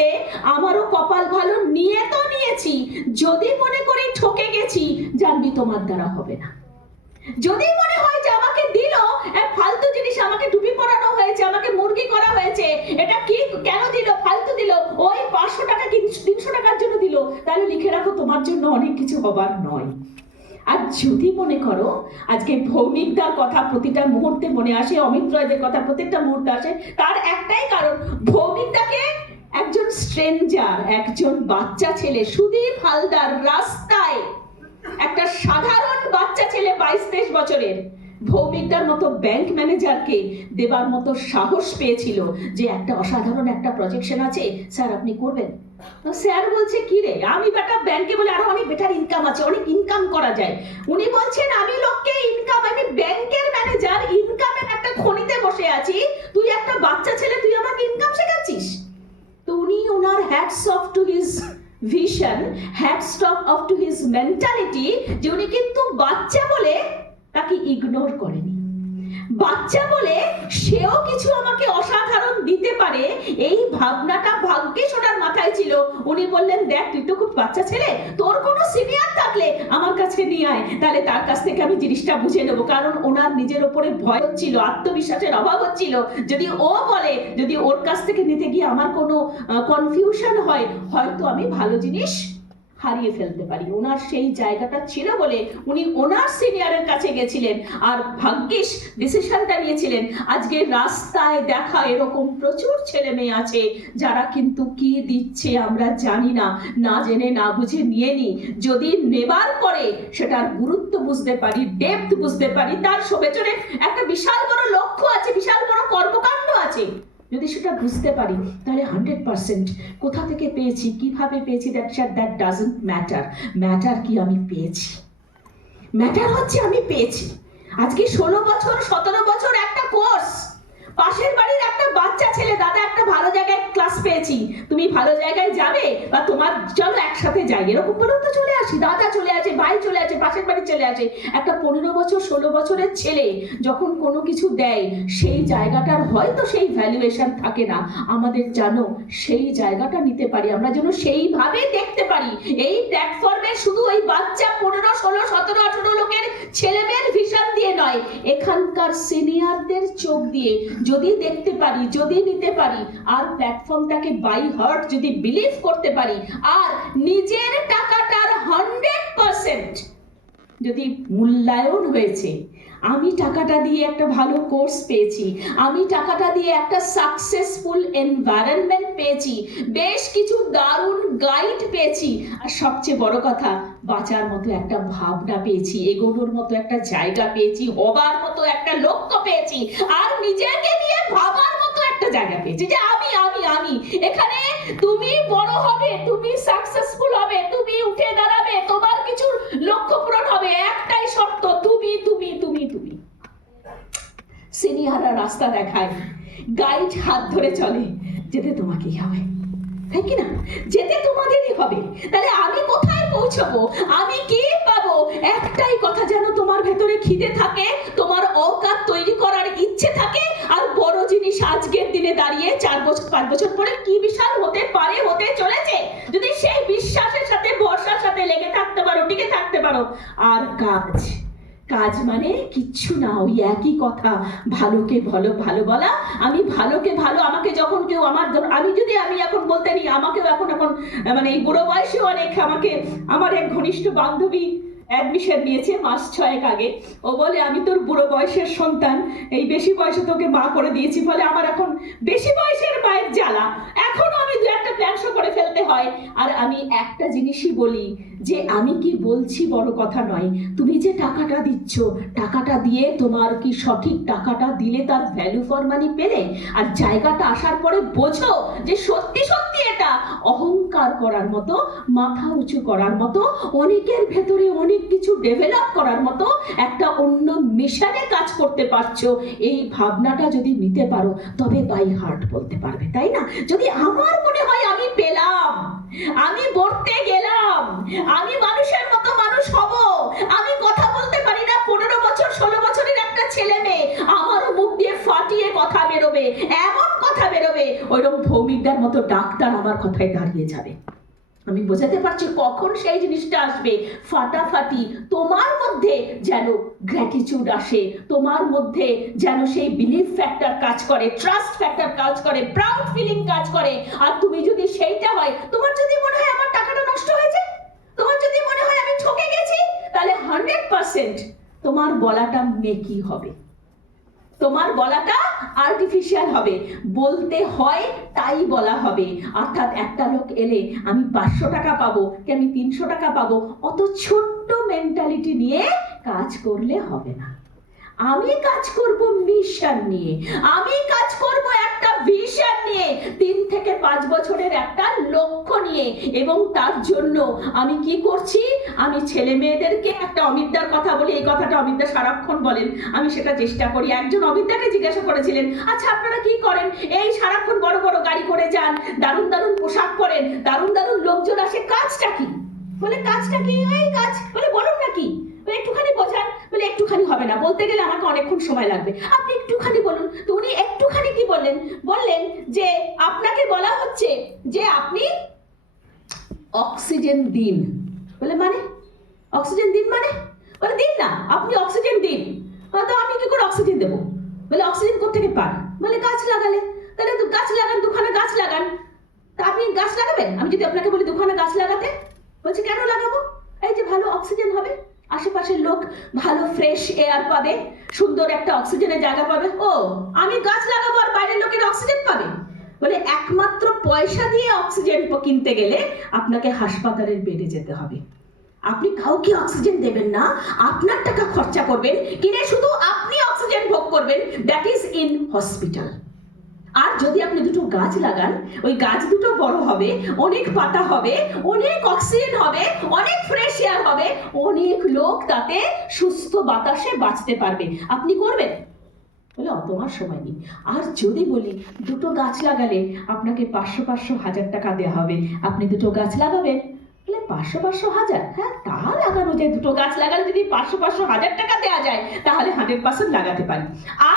হয়েছে, আমারও কপাল ভালো, নিয়ে তো নিয়েছি, যদি মনে করি ঠকে গেছি, জানবি তোমার দ্বারা হবে না। যদি মনে হয় যে আমাকে দিল এক ফালতু জিনিস, আমাকে টুপি পরানো হয়েছে, আমাকে মুরগি করা হয়েছে, এটা কি কেন দিল, ফালতু দিল, ওই 500 টাকা কি 300 টাকার জন্য দিল, তাহলে লিখে রাখো তোমার জন্য অনেক কিছু হবার নয়। আর যদি মনে করো আজকে ভৌমিকদার কথা প্রতিটা মুহূর্তে মনে আসে, অমিত রায়দের কথা প্রত্যেকটা মুহূর্তে আসে, তার একটাই কারণ, ভৌমিকদাকে একজন স্ট্রেঞ্জার, একজন বাচ্চা ছেলে, সুদীপ হালদার রাস্তায়, একটা সাধারণ বাচ্চা ছেলে 22-23 বছরের, ভৌমিকদার মতো ব্যাংক ম্যানেজারকে দেবার মতো সাহস পেয়েছিল যে একটা অসাধারণ একটা প্রজেকশন আছে স্যার, আপনি করবেন। স্যার বলছে কি রে, আমি বেটা ব্যাংকে বলে আরো অনেক বেটার ইনকাম আছে, অনেক ইনকাম করা যায়। উনি বলছেন আমি লোককে ইনকাম, আমি ব্যাংকের ম্যানেজার, ইনকামের একটা খনিতে বসে আছি, তুই একটা বাচ্চা ছেলে, তুই আমাকে ইনকাম শেখাচ্ছিস। তো উনি ওনার hats off to his vision, hats off to his mentality, যে উনি কিন্তু বাচ্চা বলে তাকে ইগনোর করেনি, বাচ্চা বলে সেও কিছু আমাকে অসাধারণ দিতে পারে, এই ভাবনাটা ভাগ্যিস ওনার মাথায় ছিল। উনি বললেন দেখ তুই তো খুব বাচ্চা ছেলে, তোর কোনো সিনিয়র থাকলে আমার কাছে নিয়ে আয়, তাহলে তার কাছ থেকে আমি জিনিসটা বুঝে নেবো। কারণ ওনার নিজের ওপরে ভয় হচ্ছিল, আত্মবিশ্বাসের অভাব হচ্ছিল, যদি ও বলে, যদি ওর কাছ থেকে নিতে গিয়ে আমার কোনো কনফিউশন হয়, হয়তো আমি ভালো জিনিস হারিয়ে ফেলতে পারি। ওনার সেই জায়গাটা ছিল বলে উনি ওনার সিনিয়রের কাছে গেছিলেন, আর ভাগ্যিস ডিসিশনটা নিয়েছিলেন। আজকে রাস্তায় দেখা এরকম প্রচুর ছেলে মেয়ে আছে যারা কিন্তু কি দিচ্ছে আমরা জানি না, না জেনে না বুঝে নিয়ে নি, যদি নেবার পরে সেটার গুরুত্ব বুঝতে পারি, ডেপথ বুঝতে পারি, তার পেছনে একটা বিশাল বড় লক্ষ্য আছে, বিশাল বড় কর্মকাণ্ড আছে, যদি সেটা বুঝতে পারি, তাহলে 100% কোথা থেকে পেয়েছি, কিভাবে পেয়েছি, দ্যাট ডাজন্ট ম্যাটার। ম্যাটার কি আমি পেয়েছি, ম্যাটার হচ্ছে আমি পেয়েছি। আজকে 16 বছর 17 বছর একটা কোর্স, পাশের বাড়ির একটা বাচ্চা ছেলে, দাদা একটা ভালো জায়গায় ক্লাস পেয়েছি, তুমি ভালো জায়গায় যাবে, বা তোমার চলো একসাথে যাই, এরকম বলেও তো চলে আসি, দাদা চলে আসে, ভাই চলে আসে, পাশের বাড়ি চলে আসে। একটা 15 বছর 16 বছরের ছেলে যখন কোনো কিছু দেয়, সেই জায়গাটার হয়তো সেই ভ্যালুয়েশন থাকে না, আমাদের জানো সেই জায়গাটা নিতে পারি আমরা, যেন সেইভাবে দেখতে পারি। এই প্ল্যাটফর্মে শুধু ওই বাচ্চা 15 16 17 18 লোকের ছেলে মেয়ের ভিশন দিয়ে নয়, এখানকার সিনিয়রদের চোখ দিয়ে যদি দেখতে পারি, যদি নিতে পারি, আর প্ল্যাটফর্মটাকে বাই হার্ট যদি বিলিভ করতে পারি, আর নিজের টাকাটার 100% যদি মূল্যায়ন হয়েছে, আমি টাকাটা দিয়ে একটা ভালো কোর্স পেয়েছি, আমি টাকাটা দিয়ে একটা সাকসেসফুল এনভায়রনমেন্ট পেয়েছি, বেশ কিছু দারুণ গাইড পেয়েছি, আর সবচেয়ে বড় কথা বাঁচার মতো একটা ভাবনা পেয়েছি, এগোনোর মতো একটা জায়গা পেয়েছি, হবার মতো একটা লক্ষ্য পেয়েছি, আর নিজেকে নিয়ে ভাবার মতো একটা জায়গা পেয়েছি যে আমি আমি আমি এখানে তুমি বড় হবে, তুমি সাকসেসফুল হবে, তুমি উঠে দাঁড়াবে, তোমার কিছু লক্ষ্য পূরণ হবে, একটাই শর্ত, তুমি তুমি তুমি তুমি। সিনিয়ররা রাস্তা দেখায়, গাইড হাত ধরে চলে, যেতে তোমাকেই হবে, তাই কি না? যেতে তোমাদেরই হবে। তাহলে আমি কোথায় পৌঁছবো, আমি কি পাবো? একটাই কথা, যেন তোমার ভেতরে খিদে থাকে, তোমার অকাত তৈরি করার ইচ্ছে থাকে, আর বড় জিনিস আজকের দিনে দাঁড়িয়ে 4 বছর 5 বছর পরে কি বিশাল হতে পারে, হতে চলেছে, যদি সেই বিশ্বাসের সাথে ভরসার সাথে লেগে থাকতে পারো, টিকে থাকতে পারো। আর কাজ, কাজ মানে কিচ্ছু না, ওই একই কথা, ভালোকে ভালো ভালো বলা। আমি ভালোকে ভালো, আমাকে যখন কেউ আমার, আমি এখন বলতে নেই, আমাকেও এখন মানে এই বুড়ো বয়সে অনেক, আমাকে আমার এক ঘনিষ্ঠ বান্ধবী অ্যাডমিশন নিয়েছে মাস 6 আগে, ও বলে আমি তোর বুড়ো বয়সের সন্তান, এই বেশি বয়সে তোকে মা করে দিয়েছি, ফলে আমার এখন বেশি বয়সের মায়ের জ্বালা, এখনো আমি দু একটা প্ল্যান করে ফেলতে হয়। আর আমি একটা জিনিসই বলি, যে আমি কি বলছি বড় কথা নয়, তুমি যে টাকাটা দিচ্ছ, টাকাটা দিয়ে তোমার কি সঠিক টাকাটা দিলে তার ভ্যালু ফর মানি পেলে, আর জায়গাটা আসার পরে বোঝো যে সত্যি সত্যি এটা অহংকার করার মতো, মাথা উঁচু করার মতো, অনেকের ভেতরে অনেক কিছু ডেভেলপ করার মতো, একটা অন্য মিশনে কাজ করতে পারছো, এই ভাবনাটা যদি নিতে পারো, তবে বাই হার্ট বলতে পারবে, তাই না? যদি আমার মনে হয় আমি পেলাম, আমি পড়তে গেলাম, আমি মানুষের মতো মানুষ হব, আমি কথা বলতে পারি না, 15 বছর 16 বছরের একটা ছেলে মেয়ে, আমারও মুখ দিয়ে ফাটিয়ে কথা বেরোবে, এমন কথা বেরোবে, ওইরকম ভৌমিকদার মতো ডাক্তার আমার কথায় দাঁড়িয়ে যাবে। আমি বোঝাতে পারছি কখন সেই জিনিসটা আসবে, ফাটাফাটি তোমার মধ্যে যেন গ্র্যাটিটিউড আসে, তোমার মধ্যে যেন সেই বিলিফ ফ্যাক্টর কাজ করে, ট্রাস্ট ফ্যাক্টর কাজ করে, প্রাউড ফিলিং কাজ করে। আর তুমি যদি সেইটা হয়, তোমার যদি মনে হয় আমার টাকাটা নষ্ট হয়েছে, তোমার যদি মনে হয় আমি ঠকে গেছি, তাহলে 100% তোমার বলাটা মেকি হবে, তোমার বলাটা আর্টিফিশিয়াল হবে, বলতে হয় তাই বলা হবে। অর্থাৎ একটা লোক এলে আমি 500 টাকা পাবো কি আমি 300 টাকা পাবো, অত ছোট্ট মেন্টালিটি নিয়ে কাজ করলে হবে না। আমি কাজ করব মিশন নিয়ে, আমি কাজ করব একটা ভিশন নিয়ে, 3 থেকে 5 বছরের একটা লক্ষ্য নিয়ে। এবং তার জন্য আমি কি করছি, আমি ছেলে মেয়েদেরকে একটা অমিতদার কথা বলি, এই কথাটা অমিতদা সারাক্ষণ বলেন, আমি সেটা চেষ্টা করি। একজন অমিতদাকে জিজ্ঞাসা করেছিলেন, আচ্ছা আপনারা কি করেন, এই সারাক্ষণ বড় বড় গাড়ি করে যান, দারুণ দারুণ পোশাক পরেন, দারুণ দারুণ লোকজন আসে, কাজটা কি? বলে কাজটা কি, এই কাজ। বলে বলুন না কি, একটুখানি বোঝান। বলে একটুখানি হবে না, বলতে গেলে আমাকে অনেকক্ষণ সময় লাগবে, আপনি একটুখানি বলুন। তো উনি একটুখানি কি বললেন, বললেন যে আপনাকে বলা হচ্ছে যে আপনি অক্সিজেন দিন। বলে মানে অক্সিজেন দিন মানে? বলে দিন না, আপনি অক্সিজেন দিন। তো আমি কি করে অক্সিজেন দেবো? বলে অক্সিজেন কোত্থেকে পান? বলে গাছ লাগালে। তাহলে তো গাছ লাগান, দুখানা গাছ লাগান। তা আপনি গাছ লাগাবেন? আমি যদি আপনাকে বলি দুখানা গাছ লাগাতে, বলছে কেন লাগাবো? এই যে ভালো অক্সিজেন হবে, আশেপাশের লোক ভালো ফ্রেশ এয়ার পাবে, সুন্দর একটা অক্সিজেনের জায়গা পাবে। ও আমি গাছ লাগাবো আর বাইরের লোকের অক্সিজেন পাবে? বলে একমাত্র পয়সা দিয়ে অক্সিজেন কিনতে গেলে আপনাকে হাসপাতালের বেডে যেতে হবে। আপনি কাউকে অক্সিজেন দেবেন না, আপনার টাকা খরচা করবেন, কিনে শুধু আপনি অক্সিজেন ভোগ করবেন, দ্যাট ইজ ইন হসপিটাল। আর যদি আপনি দুটো গাছ লাগান, ওই গাছ দুটো বড় হবে, অনেক পাতা হবে, অনেক অক্সিজেন হবে, অনেক ফ্রেশ এয়ার হবে, অনেক লোক তাতে সুস্থ বাতাসে বাঁচতে পারবে। আপনি করবেন? বলে অত আমার সময় নেই। আর যদি বলি দুটো গাছ লাগালে আপনাকে 500-500 হাজার টাকা দেওয়া হবে, আপনি দুটো গাছ লাগাবেন? বলে 500-500 হাজার, হ্যাঁ তা লাগানো যায়, দুটো গাছ লাগালে যদি 500-500 হাজার টাকা দেওয়া যায় তাহলে 100% লাগাতে পারি।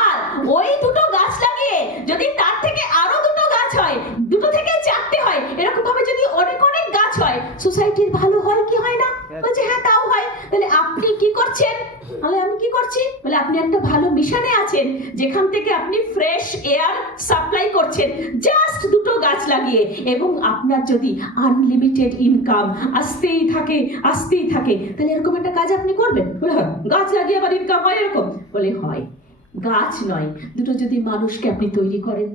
আর ওই দুটো গাছ লাগিয়ে যদি তার থেকে আরো দুটো গাছ হয়, দুটো থেকে 4টে হয়, এরকম ভাবে যদি অনেক অনেক গাছ হয়, সোসাইটির ভালো হয় কি হয় না? বলছে হ্যাঁ তাও হয়। তাহলে আপনি কি করছেন? বলে আমি কি করছি? বলে আপনি একটা ভালো মিশনে আছেন, যেখান থেকে আপনি ফ্রেশ এয়ার সাপ্লাই করছেন জাস্ট দুটো গাছ লাগিয়ে। এবং আপনার যদি আনলিমিটেড ইনকাম আসতেই থাকে আসতেই থাকে, তাহলে এরকম একটা কাজ আপনি করবেন? বলে হয়। গাছ লাগিয়ে আবার ইনকাম হয় এরকম? বলে হয়। গাছ নয়, দুটো যদি মানুষকে আপনি তৈরি করেন,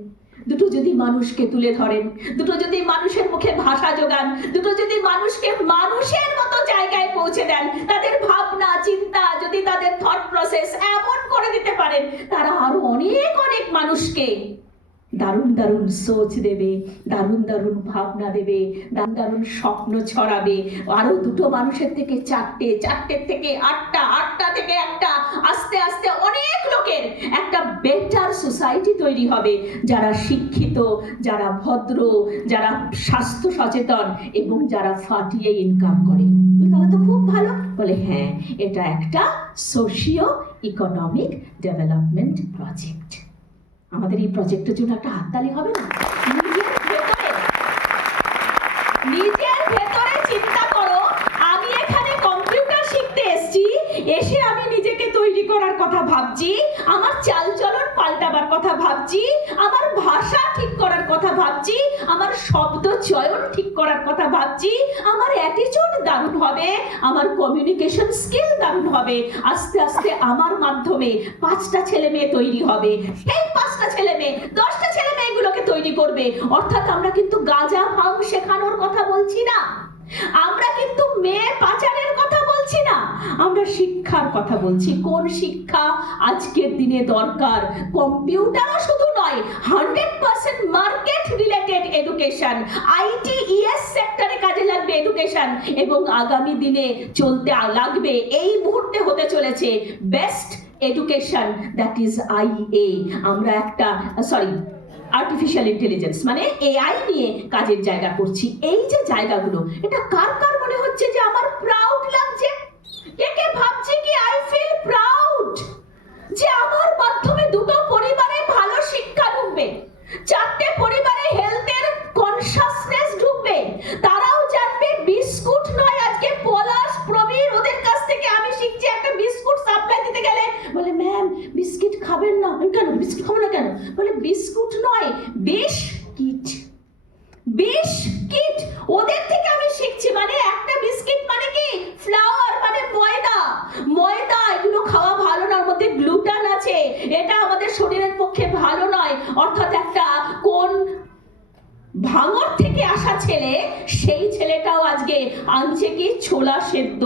দুটো যদি মানুষকে তুলে ধরেন, দুটো যদি মানুষের মুখে ভাষা যোগান, দুটো যদি মানুষকে মানুষের মতো জায়গায় পৌঁছে দেন, তাদের ভাবনা চিন্তা যদি তাদের থট প্রসেস এমন করে দিতে পারেন, তারা আরো অনেক অনেক মানুষকে দারুণ দারুণ সোচ দেবে, দারুণ দারুণ ভাবনা দেবে, দারুণ দারুণ স্বপ্ন ছড়াবে। আরো দুটো মানুষের থেকে 4টে, 4টের থেকে 8টা, 8টা থেকে 1টা, আস্তে আস্তে অনেক লোকের একটা বেটার সোসাইটি তৈরি হবে, যারা শিক্ষিত, যারা ভদ্র, যারা স্বাস্থ্য সচেতন এবং যারা ফাটিয়ে ইনকাম করে। তাহলে তো খুব ভালো। বলে হ্যাঁ, এটা একটা সোশিও ইকোনমিক ডেভেলপমেন্ট প্রজেক্ট। আমাদের এই প্রজেক্টের জন্য একটা হাততালি হবে না? নিজের ভেতরে চিন্তা করো, আমি এখানে কম্পিউটার শিখতে এসেছি, এসে আমি নিজেকে তৈরি করার কথা ভাবছি, আমার চালচলন পাল্টাবার কথা ভাবছি, আমার ভাষা ঠিক করার কথা ভাবছি, আমার শব্দ চয়ন ঠিক করার কথা ভাবছি, আমার অ্যাটিটিউড দারুণ হবে, আমার কমিউনিকেশন স্কিল দারুণ হবে। আস্তে আস্তে আমার মাধ্যমে 5টা ছেলে মেয়ে তৈরি হবে, সেই 5টা ছেলে মেয়ে 10টা ছেলে মেয়েগুলোকে তৈরি করবে। অর্থাৎ আমরা কিন্তু গাঁজা ভাং শেখানোর কথা বলছি না, আমরা কিন্তু মেয়ে পাচারের কথা বলছি না, আমরা শিক্ষার কথা বলছি। কোন শিক্ষা আজকের দিনে দরকার? কম্পিউটারও শুধু নয়, 100% মার্কেট রিলেটেড এডুকেশন, ITES সেক্টরে কাজে লাগবে এডুকেশন, এবং আগামী দিনে চলতে লাগবে, এই মুহূর্তে হতে চলেছে best education, that is IA। আমরা একটা আর্টিফিশিয়াল ইন্টেলিজেন্স মানে AI নিয়ে কাজের জায়গা করছি। এই যে জায়গাগুলো, এটা কার কার মনে হচ্ছে যে আমার প্রাউড লাগছে? কে কে ভাবছে কি আই ফিল প্রাউড যে আমার মাধ্যমে দুটো পরিবারে ভালো শিক্ষা ঢুকবে, 4টে পরিবারে হেলথের কনসাসনেস ঢুকবে, তারাও জানবে বিস্কুট নয় আজকে পলাশ প্রবীর ওদের কাছ থেকে আমি শিখছি একটা বিস্কুট সাপ্লাই দিতে গেলে বলে ম্যাম বিস্কিট খাবেন না, আমি কেন বিস্কুট খাবো না কেন, বলে বিস্কুট নয় বিস্কিট, বিস্কিট ওদের থেকে আমি শিখছি। মানে একটা বিস্কিট মানে কি ফ্লাওয়ার মানে ময়দা, ময়দা এগুলো খাওয়া ভালো না, ওর মধ্যে গ্লুটান আছে, এটা আমাদের শরীরের পক্ষে ভালো নয়। অর্থাৎ একটা কোন ভাঙর থেকে আসা ছেলে, সেই ছেলেটাও আজকে আনছে কি ছোলা সেদ্ধ,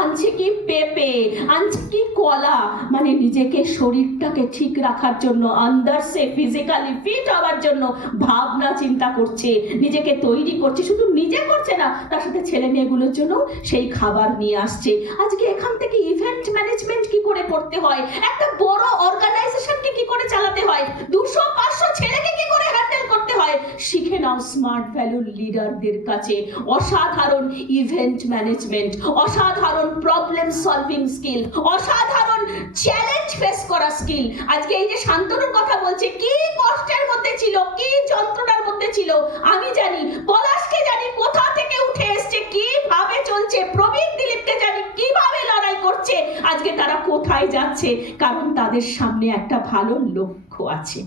আনছে কি পেঁপে, আনছে কি কলা, মানে নিজেকে শরীরটাকে ঠিক রাখার জন্য আন্দার সে ফিজিক্যালি ফিট হওয়ার জন্য ভাবনা চিন্তা করছে, নিজেকে তৈরি করছে, শুধু নিজে করছে না তার সাথে ছেলে মেয়েগুলোর জন্য সেই খাবার নিয়ে আসছে। আজকে এখান থেকে ইভেন্ট ম্যানেজমেন্ট কি করে করতে হয়, একটা বড় অর্গানাইজেশনকে কি করে চালাতে হয়, 200-500 ছেলেকে কি করে হ্যান্ডেল করতে হয় শিখে নাও স্মার্ট ভ্যালুর লিডারদের কাছে। অসাধারণ ইভেন্ট ম্যানেজমেন্ট, অসাধারণ প্রবলেম সলভিং স্কিল, অসাধারণ চ্যালেঞ্জ ফেস করা স্কিল। আজকে এই যে শান্তনুর কথা বলছে, কি কষ্টের মধ্যে ছিল, কি যন্ত্রণার মধ্যে ছিল, আমি জানি, পলাশকে জানি কোথা থেকে উঠে এসছে, কিভাবে চলছে, প্রবীর দিলীপকে জানি কিভাবে লড়াই করছে, আজকে তারা কোথায় যাচ্ছে, কারণ তাদের সামনে একটা ভালো লক্ষ্য আছে।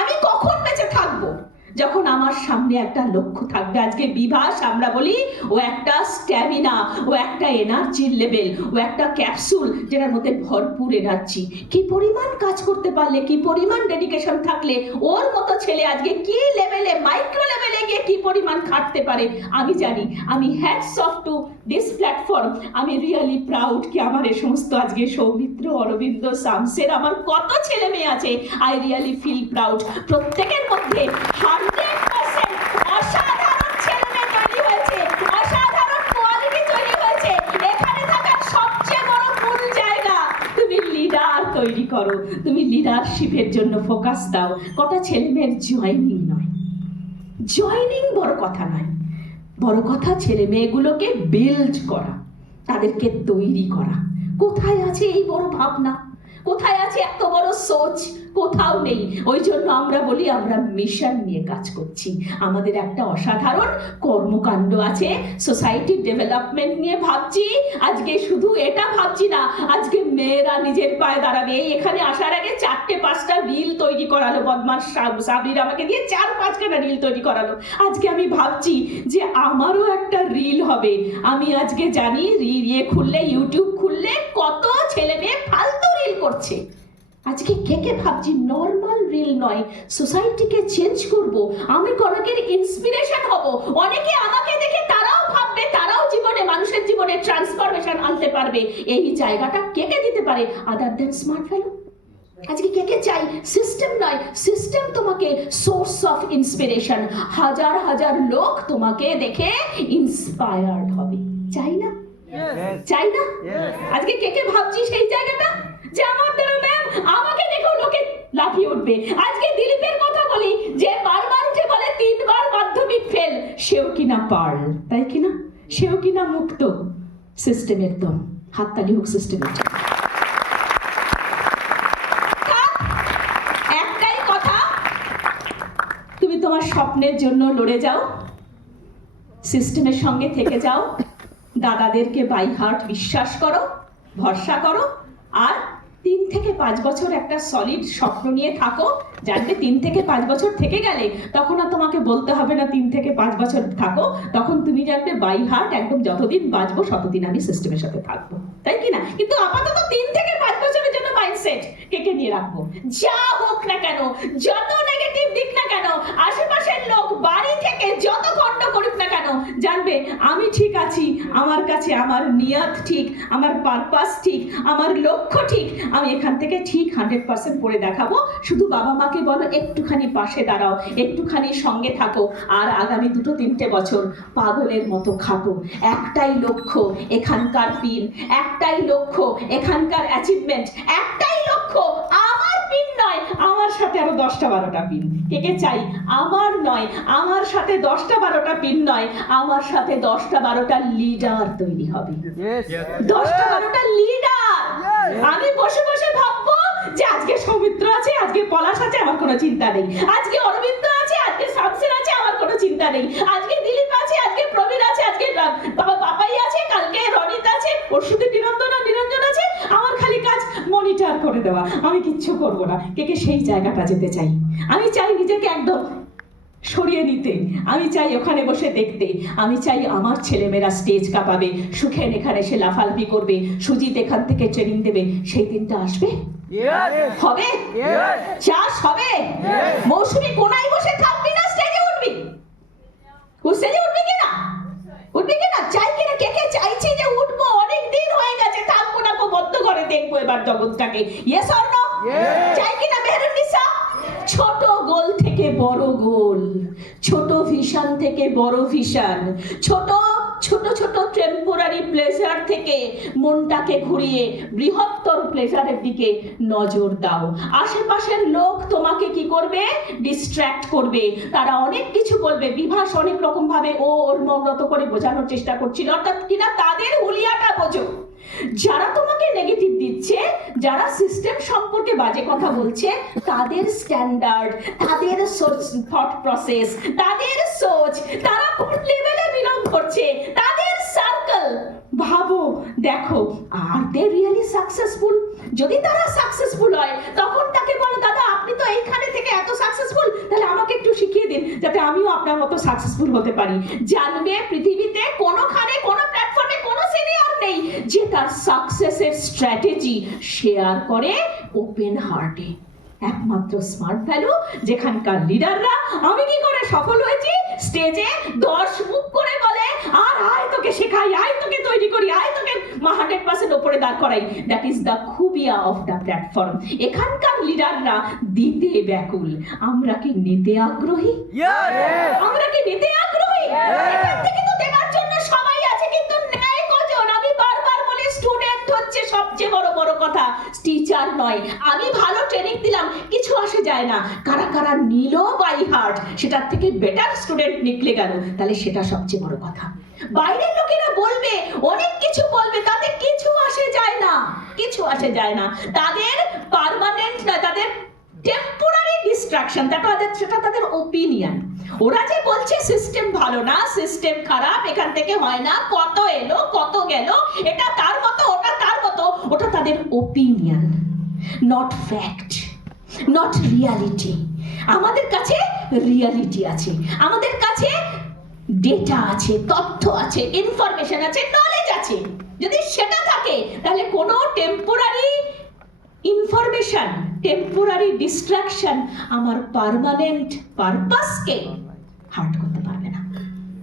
আমি কখন বেঁচে থাকবো, যখন আমার সামনে একটা লক্ষ্য থাকবে। আজকে বিভাস আমরা বলি ও একটা স্ট্যামিনা, ও একটা এনার্জির লেভেল, ও একটা ক্যাপসুল যেটার মধ্যে ভরপুর এনার্জি। কি পরিমাণ কাজ করতে পারলে, কি পরিমাণ ডেডিকেশন থাকলে ওর মতো ছেলে আজকে কি লেভেলে, মাইক্রো লেভেলে গিয়ে কি পরিমাণ খাটতে পারে আমি জানি। আমি hats off to this platform, আমি রিয়েলি প্রাউড কি আমার এই সমস্ত আজকে সৌমিত্র, অরবিন্দ, শামসের আমার কত ছেলে মেয়ে আছে, আই রিয়েলি ফিল প্রাউড। প্রত্যেকের মধ্যে 100% অসাধারণ ছেলে মেয়ে তৈরি হয়েছে, অসাধারণ কোয়ালিটি তৈরি হয়েছে। এখানে থাকার সবচেয়ে বড় মূল জায়গা, তুমি লিডার তৈরি করো, তুমি লিডারশিপের জন্য ফোকাস দাও। কটা ছেলে মেয়ের জয়নিং নয়, জয়নিং বড় কথা নয়, বড় কথা ছেলে মেয়েগুলোকে বিল্ড করা, তাদেরকে তৈরি করা। কোথায় আছে এই বড় ভাবনা, কোথায় আছে এত বড় সোচ, কোথাও নেই। ওই জন্য আমরা বলি আমরা মিশন নিয়ে কাজ করছি, আমাদের একটা অসাধারণ কর্মকাণ্ড আছে, সোসাইটির ডেভেলপমেন্ট নিয়ে ভাবছি। আজকে শুধু এটা ভাবছি না, আজকে মেয়েরা নিজের পায়ে দাঁড়াবে। এখানে আসার আগে 4-5টা রিল তৈরি করালো বদমাস সাবির, আমাকে দিয়ে 4-5খানা রিল তৈরি করালো। আজকে আমি ভাবছি যে আমারও একটা রিল হবে। আমি আজকে জানি খুললে, ইউটিউব খুললে কত ছেলে মেয়ে ফালতু রিল করছে। আজকে কে ভাবছি নর্মাল রিল নয়, সোসাইটিকে চেঞ্জ করব, আমি অনেকের ইন্সপিরেশন হব, অনেকে আমাকে দেখে তারাও ভাববে, তারাও জীবনে, মানুষের জীবনে ট্রান্সফরমেশন আনতে পারবে। এই জায়গাটা কে দিতে পারে আদার দেন স্মার্ট ভ্যালু? আজকে কে চাই? সিস্টেম নয়, সিস্টেম তোমাকে সোর্স অফ ইন্সপিরেশন, হাজার হাজার লোক তোমাকে দেখে ইন্সপায়ার্ড হবে, চাই না? চাই না? আজকে কে ভাবছি সেই জায়গাটা যে আমার দ্বারা ম্যাম আমাকে দেখো লোকে লাফিয়ে উঠবে। আজকে দিলীপের কথা বলি, যে বারবার উঠে বলে 3 বার মাধ্যমিক ফেল, সেও কিনা পার্ল, তাই কিনা? সেও কিনা মুক্ত সিস্টেমের দম। হাততালি হোক সিস্টেমের। একটাই কথা, তুমি তোমার স্বপ্নের জন্য লড়ে যাও, সিস্টেমের সঙ্গে থেকে যাও, দাদাদেরকে বাই হার্ট বিশ্বাস করো, ভরসা করো, আর 3 থেকে 5 বছর একটা সলিড স্বপ্ন নিয়ে থাকো। জানবে 3 থেকে 5 বছর থেকে গেলে তখন আর তোমাকে বলতে হবে না 3 থেকে 5 বছর থাকো, তখন তুমি জানবে বাই হার্ট একদম যতদিন বাঁচবো ততদিন আমি সিস্টেমের সাথে থাকবো, তাই কি না? কিন্তু আপাতত 3 থেকে 5 বছরের জন্য মাইন্ডসেট কে নিয়ে রাখবো। যা হোক না কেন, যত নেগেটিভ দিক না কেন, আশেপাশের লোক বাড়ি থেকে যত খন্ড করুক না কেন, জানবে আমি ঠিক আছি, আমার কাছে আমার নিয়ত ঠিক, আমার পারপাস ঠিক, আমার লক্ষ্য ঠিক, আমি এখান থেকে ঠিক 100% পড়ে দেখাবো। শুধু বাবা মাকে বলো একটুখানি পাশে দাঁড়াও, একটুখানি সঙ্গে থাকো, আর আগামী 2-3 বছর পাগলের মতো খাটো। একটাই লক্ষ্য এখানকার পিন, একটাই লক্ষ্য এখানকার অ্যাচিভমেন্ট, একটাই লক্ষ্য আমার পিন নয়, আমার সাথে আরো 10টা-12টা পিন। কে চাই? আমার নয়, আমার সাথে 10টা-12টা পিন নয়, আমার সাথে 10টা-12টা লিডার তৈরি হবে। 10টা-12টা লিডার। আমি বসে বসে ভাববো যে আজকে সৌমিত্র আছে, আজকে পলাশ আছে, আমার কোনো চিন্তা নেই। আজকে অরবিন্দ আছে, আজকে শামসের আছে, আমার কোনো চিন্তা নেই। আজকে দিলীপ আছে, আজকে প্রবীর আছে, আজকে বাবা পাপাই আছে, কালকে রনিত আছে, পরশুদিন নিরঞ্জন আছে। আমার খালি কাজ মনিটর করে দেওয়া, আমি কিচ্ছু করব না। কে সেই জায়গাটা যেতে চাই। আমি চাই নিজেকে একদম সরিয়ে নিতে, আমি চাই ওখানে বসে দেখতে, আমি চাই আমার ছেলেমেয়েরা স্টেজ কাঁপাবে, সুখেন এখানে সে লাফালাফি করবে, সুজিত এখান থেকে ট্রেনিং দেবে। সেই দিনটা আসবে? হবে? চাষ হবে? মৌসুমী কোনায় বসে থাকবি না, স্টেজে উঠবি? স্টেজে উঠবি কিনা? উঠবি কিনা? চাই কিনা? কে কে চাইছে যে উঠবো? অনেক দিন হয়ে গেছে, থাকবো না, বদ্ধ করে দেখবো এবার জগৎটাকে। Yes or no? চাই কিনা মেহেরুন্নিসা? ছোট গোল থেকে বড় গোল, ছোট ভিশন থেকে বড় ভিশন, ছোট ছোট ছোট টেম্পোরারি প্লেজার থেকে মনটাকে ঘুরিয়ে বৃহত্তর প্লেজারের দিকে নজর দাও। আশেপাশের লোক তোমাকে কি করবে? ডিস্ট্র্যাক্ট করবে। তারা অনেক কিছু বলবে। বিভাস অনেক রকম ভাবে ওর মতো করে বোঝানোর চেষ্টা করছিল, অর্থাৎ কিনা তাদের হুলিয়াটা বোঝো। যারা তোমাকে নেগেটিভ দিচ্ছে, যারা সিস্টেম সম্পর্কে বাজে কথা বলছে, তাদের স্ট্যান্ডার্ড, তাদের থট প্রসেস, তাদের সোচ, তারা কোন লেভেলে বিলং করছে, তাদের সার্কেল ভাবো, দেখো, আর দে রিয়েলি সাকসেসফুল? যদি তারা সাকসেসফুল হয়, তখন তাকে বলো, দাদা আপনি তো এইখানে থেকে এত সাকসেসফুল, তাহলে আমাকে একটু শিখিয়ে দিন যাতে আমিও আপনার মতো সাকসেসফুল হতে পারি। জানবে পৃথিবীতে কোনোখানে, কোনো প্ল্যাটফর্মে কোনো সিনিয়র নেই যে তার সাকসেসের স্ট্র্যাটেজি শেয়ার করে ওপেন হার্টে। একমাত্র স্মার্ট ভ্যালু, যেখানকার লিডাররা আমি কি করে সফল হয়েছি স্টেজে 10 মুখ করে বলে, আর আয় তোকে শেখাই, আয় তোকে তৈরি করি, আয় তোকে 100% ওপরে দাঁড় করাই। দ্যাট ইজ দ্য খুবিয়া অফ দ্য প্ল্যাটফর্ম। এখানকার লিডাররা দিতে ব্যাকুল। আমরা কি নিতে আগ্রহী? আমরা কি নিতে আগ্রহী? এখান থেকে তো দেওয়ার জন্য সবাই আছে, কিন্তু নেয় কজন? আমি বারবার বলি, স্টুডেন্ট হচ্ছে সবচেয়ে বড় কথা, টিচার নয়। আমি ভালো ট্রেনিং দিলাম, কিছু আসে যায় না। কারা কারা নিল বাই হার্ট, সেটার থেকে বেটার স্টুডেন্ট নিকলে গেল, তাহলে সেটা সবচেয়ে বড় কথা। বাইরের লোকেরা বলবে, অনেক কিছু বলবে, তাতে কিছু আসে যায় না, কিছু আসে যায় না। তাদের পার্মানেন্ট না, তাদের টেম্পোরারি ডিস্ট্রাকশন, সেটা তাদের ওপিনিয়ন। ওরা যে বলছে সিস্টেম ভালো না, সিস্টেম খারাপ, এখান থেকে হয় না, কত এলো কত গেল, এটা তার মতো, ওটা তার মতো, ওটা তাদের opinion, not fact, not reality. আমাদের কাছে রিয়ালিটি আছে, আমাদের কাছে ডেটা আছে, তথ্য আছে, ইনফরমেশন আছে, নলেজ আছে। যদি সেটা থাকে, তাহলে কোনো টেম্পোরারি ইনফরমেশন, টেম্পোরারি ডিস্ট্রাকশন আমার পার্মানেন্ট পারপাসকে হার্ট করতে পারবে না।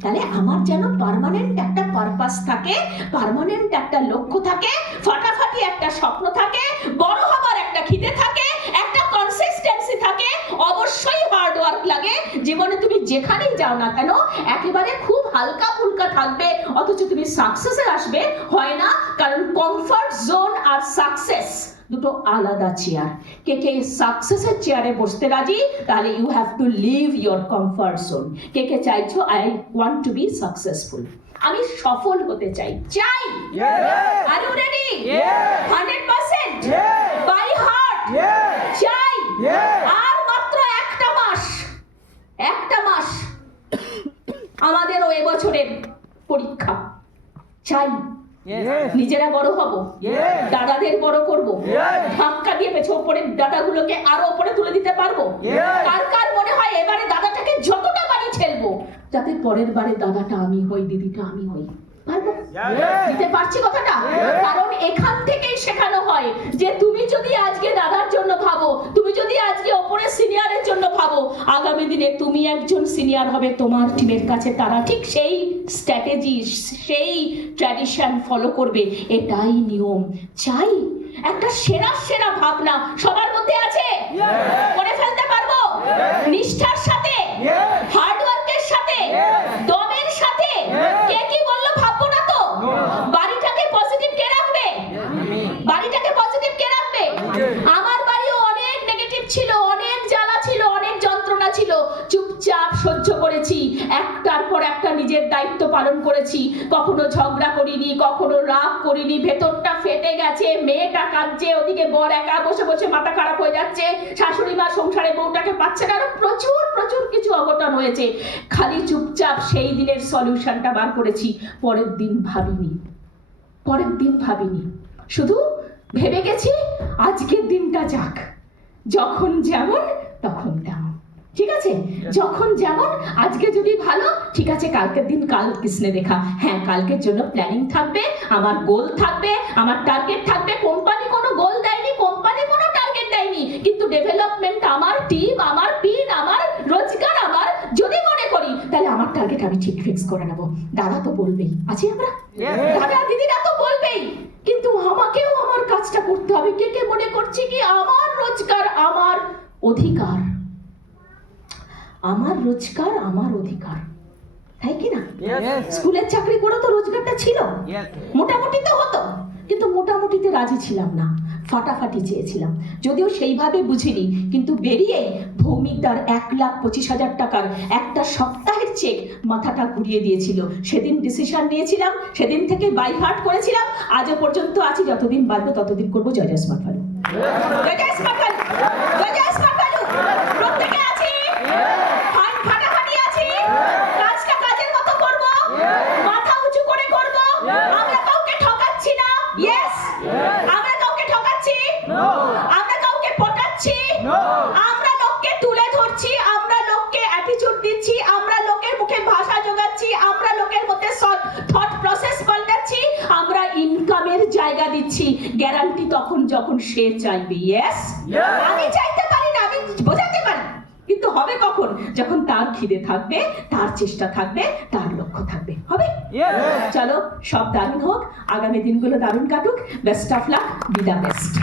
তাহলে আমার যেন পার্মানেন্ট একটা পারপাস থাকে, পার্মানেন্ট একটা লক্ষ্য থাকে, ফাটাফাটি একটা স্বপ্ন থাকে, বড় হবার একটা খিদে থাকে, একটা কনসিস্টেন্সি থাকে। অবশ্যই হার্ড ওয়ার্ক লাগে। জীবনে তুমি যেখানেই যাও না কেন, একেবারে খুব হালকা ফুলকা থাকবে, অথচ তুমি সাকসেসে আসবে হয় না। কারণ কমফর্ট জোন আর সাকসেস দুটো আলাদা চেয়ার। কে কে সাকসেসের চেয়ারে বসতে রাজি? তাহলে you have to leave your comfort zone. কে কে চাইছো, I want to be successful, আমি সফল হতে চাই, চাই। Are you ready? 100% by heart চাই। আর মাত্র একটা মাস আমাদেরও এবছরের পরীক্ষা। চাই নিজেরা বড় হব, দাদাদের বড় করব, ধাক্কা দিয়ে পেছনে ওপরে দাদাগুলোকে আরো উপরে তুলে দিতে পারবো। কার কার মনে হয় এবারে দাদাটাকে যতটা পারি ছেলবো, যাতে পরের বারে দাদাটা আমি হই, দিদিটা আমি হই? পারবো? দিতে পারছি কথাটা? কারণ এখান থেকেই শেখানো হয় যে তুমি যদি আজকে দাদার জন্য ভাবো, তুমি যদি আজকে ওপরে সিনিয়রের জন্য ভাবো, আগামী দিনে তুমি একজন সিনিয়র হবে তোমার টিমের কাছে, তারা ঠিক সেই স্ট্র্যাটেজি, সেই ট্র্যাডিশন ফলো করবে। এটাই নিয়ম। চাই একটা সেরা ভাবনা সবার মধ্যে আছে, করে ফেলতে পারবো নিষ্ঠার সাথে, হার্ড ওয়ার্কের সাথে, দমের সাথে। কে কি বললো ভাববো না তো? বাড়িটাকে পজিটিভ কে রাখবে? বাড়িটাকে পজিটিভ কে রাখবে? আমার বাড়িও অনেক নেগেটিভ ছিল, অনেক জ্বালা ছিল, অনেক যন্ত্রণা ছিল, চুপচাপ সহ্য করেছি। একটার পর একটা নিজের দায়িত্ব পালন করেছি, কখনো ঝগড়া করিনি, কখনো রাগ করিনি, ভেতরটা ফেটে গেছে, মেয়েটা কাঁদছে, ওদিকে বর একা বসে বসে মাথা খারাপ হয়ে যাচ্ছে, শাশুড়ি মা সংসারে বউটাকে পাচ্ছে না, আরো প্রচুর প্রচুর কিছু অঘটন হয়েছে। খালি চুপচাপ সেই দিনের সলিউশনটা বার করেছি, পরের দিন ভাবিনি, শুধু ভেবে গেছি আজকের দিনটা যাক, যখন যেমন তখন তেমন, ঠিক আছে? যখন যেমন, আজকে যদি ভালো, ঠিক আছে, কালকের দিন কাল কিসনে দেখা। হ্যাঁ, কালকের জন্য প্ল্যানিং থাকবে, আমার গোল থাকবে, আমার টার্গেট থাকবে। কোম্পানি কোনো গোল দেয়নি, কোম্পানি কোনো টার্গেট দেয়নি, কিন্তু ডেভেলপমেন্ট আমার, টিম আমার, পিন আমার, রোজগার আমার। যদি মনে করি তাহলে আমার টার্গেট আমি ঠিক ফিক্স করে নেবো। দাদা তো বলবেই, আছি আমরা, দাদা দিদিরা তো বলবেই, কিন্তু আমাকেও আমার কাজটা করতে হবে। কে কে মনে করছে কি আমার রোজগার আমার অধিকার, আমার রোজগার আমার অধিকার, তাই কি না? স্কুলের চাকরি করে তো রোজগারটা ছিল, মোটামুটি তো হতো, কিন্তু মোটামুটিতে রাজি ছিলাম না, ফাটাফাটি চেয়েছিলাম। যদিও সেইভাবে বুঝিনি, কিন্তু বেরিয়ে ভৌমিকদার 1,25,000 টাকার একটা সপ্তাহের চেক মাথাটা ঘুরিয়ে দিয়েছিল। সেদিন ডিসিশন নিয়েছিলাম, সেদিন থেকে বাই হার্ট করেছিলাম, আজও পর্যন্ত আছি। যতদিন বাঁচবো ততদিন করবো জয় জয় স্মার্ট ভ্যালু, জয় জয় স্মার্ট ভ্যালু, জয় জয় স্মার্ট ভ্যালু। প্রত্যেকে আছি, ফাটাফাটি আছি, কাজটা কাজের মতো করবো, মাথা উঁচু করে করবো। আমরা কাউকে ঠকাচ্ছি না, ইয়েস, আমরা কাউকে ঠকাচ্ছি, আমরা কাউকে পটাচ্ছি, আমরা লোককে তুলে ধরছি, আমরা লোককে অ্যাটিটিউড দিচ্ছি, আমরা লোকের মুখে ভাষা জোগাচ্ছি, আমরা লোকের মধ্যে থট প্রসেস পাল্টাচ্ছি, আমরা ইনকামের জায়গা দিচ্ছি। গ্যারান্টি তখন যখন সে চাইবে, ইয়েস, আমি চাইতে পারি না, আমি বোঝাতে পারি, কিন্তু হবে কখন? যখন তার খিদে থাকবে, তার চেষ্টা থাকবে, তার লক্ষ্য থাকবে, হবে। চলো, সব দারুণ হোক, আগামী দিনগুলো দারুণ কাটুক। Best of luck, B the best.